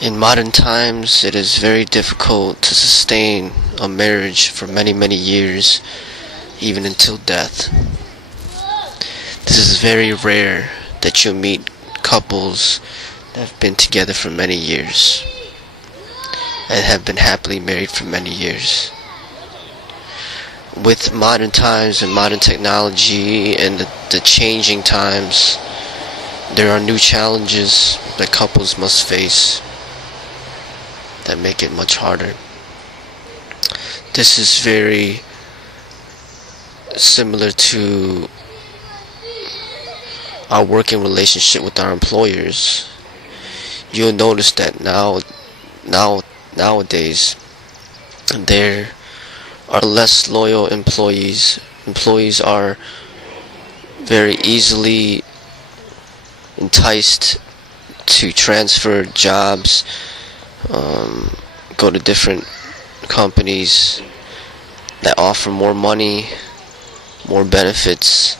In modern times, it is very difficult to sustain a marriage for many, many years, even until death. This is very rare that you meet couples that have been together for many years and have been happily married for many years. With modern times and modern technology and the changing times, there are new challenges that couples must face that make it much harder. This is very similar to our working relationship with our employers. You'll notice that nowadays there are less loyal employees. Employees are very easily enticed to transfer jobs, go to different companies that offer more money, more benefits.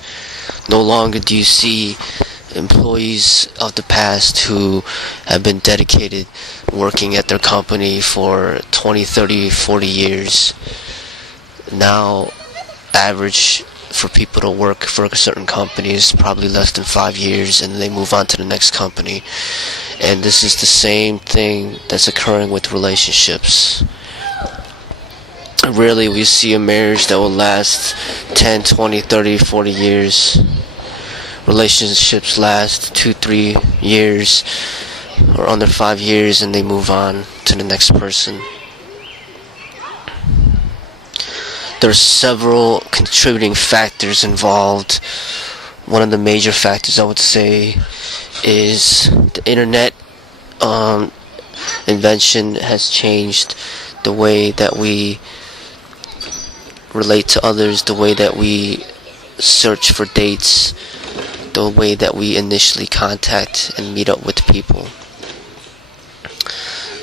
No longer do you see employees of the past who have been dedicated working at their company for 20, 30, 40 years. Now, average for people to work for a certain company is probably less than 5 years, and they move on to the next company. And this is the same thing that's occurring with relationships. Rarely we see a marriage that will last 10, 20, 30, 40 years. Relationships last 2, 3 years or under 5 years, and they move on to the next person. There are several contributing factors involved. One of the major factors, I would say, is the internet invention has changed the way that we relate to others, the way that we search for dates, the way that we initially contact and meet up with people.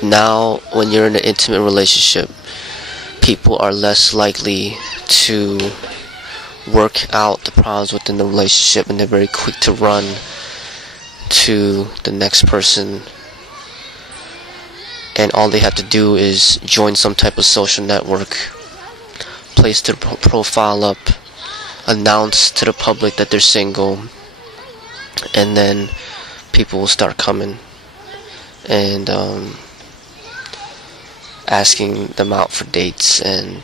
Now, when you're in an intimate relationship, people are less likely to work out the problems within the relationship, and they're very quick to run to the next person, and all they have to do is join some type of social network, place their profile up, announce to the public that they're single, and then people will start coming and asking them out for dates. And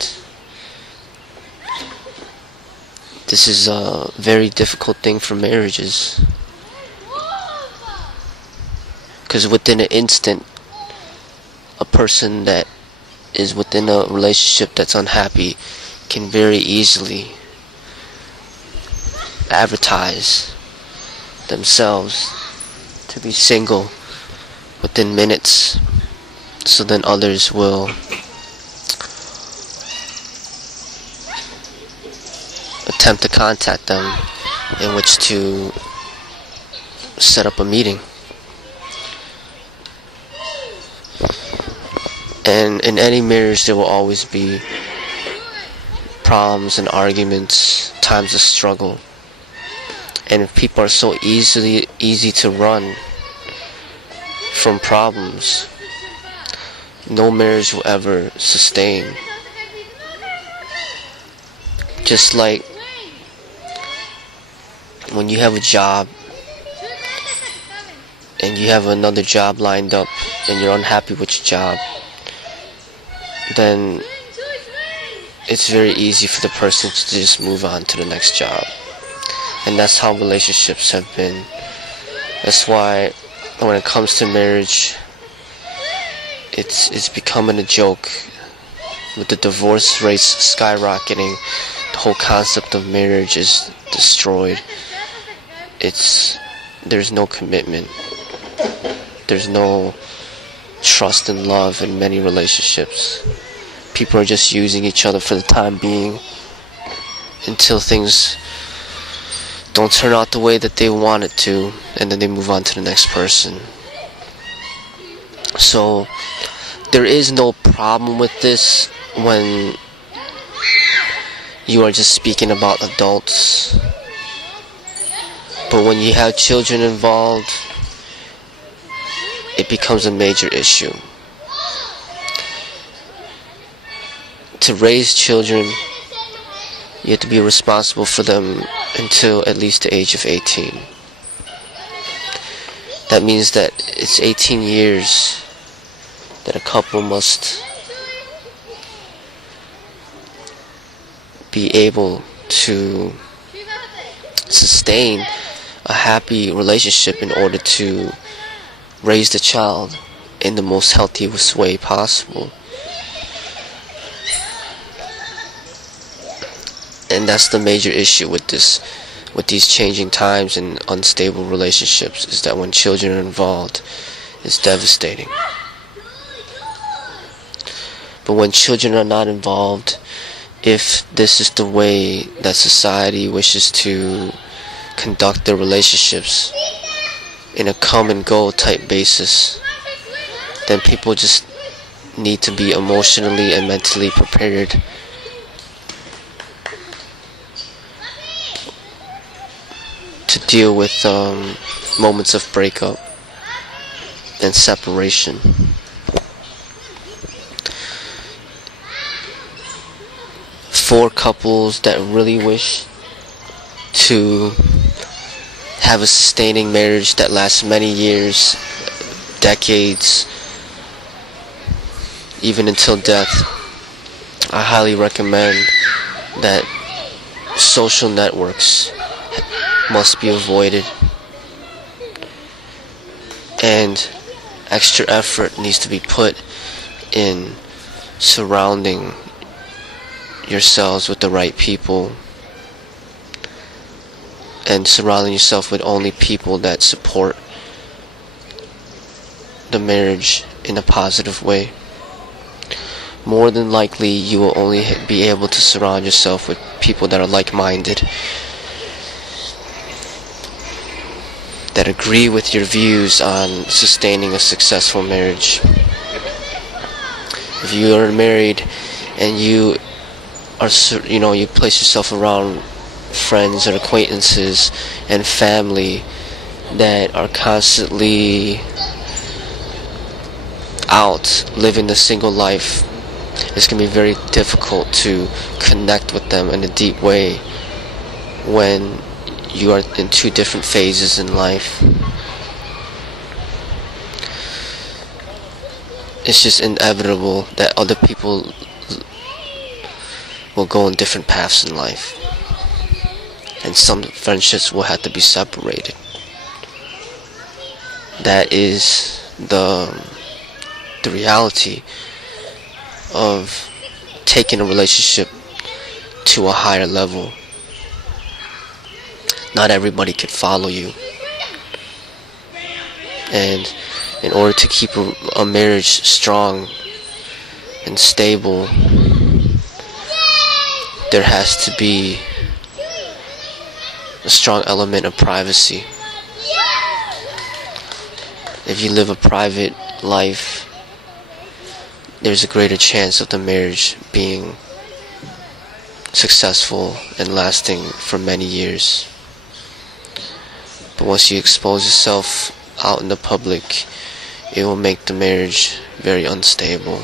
this is a very difficult thing for marriages, because within an instant, a person that is within a relationship that's unhappy can very easily advertise themselves to be single within minutes, so then others will attempt to contact them, in which to set up a meeting. And in any marriage there will always be problems and arguments, times of struggle. And if people are so easy to run from problems, no marriage will ever sustain. Just like when you have a job and you have another job lined up and you're unhappy with your job, then it's very easy for the person to just move on to the next job. And that's how relationships have been. That's why when it comes to marriage, it's becoming a joke. With the divorce rates skyrocketing, the whole concept of marriage is destroyed. There's no commitment. There's no trust and love in many relationships. People are just using each other for the time being until things don't turn out the way that they want it to, and then they move on to the next person. So there is no problem with this when you are just speaking about adults. But when you have children involved, it it becomes a major issue. To raise children, you have to be responsible for them until at least the age of 18. That means that it's 18 years that a couple must be able to sustain a happy relationship in order to raise the child in the most healthiest way possible. And that's the major issue with these changing times and unstable relationships, is that when children are involved, it's devastating. But when children are not involved, if this is the way that society wishes to conduct their relationships in a come and go type basis, then people just need to be emotionally and mentally prepared to deal with moments of breakup and separation. For couples that really wish to have a sustaining marriage that lasts many years, decades, even until death, I highly recommend that social networks must be avoided, and extra effort needs to be put in surrounding yourselves with the right people and surrounding yourself with only people that support the marriage in a positive way. More than likely, you will only be able to surround yourself with people that are like-minded, that agree with your views on sustaining a successful marriage. If you are married and you place yourself around friends and acquaintances and family that are constantly out living the single life, it's going to be very difficult to connect with them in a deep way when you are in two different phases in life. It's just inevitable that other people will go on different paths in life, and some friendships will have to be separated. That is the reality of taking a relationship to a higher level. Not everybody can follow you, and in order to keep a marriage strong and stable, there has to be a strong element of privacy. If you live a private life, there's a greater chance of the marriage being successful and lasting for many years. But once you expose yourself out in the public, it will make the marriage very unstable.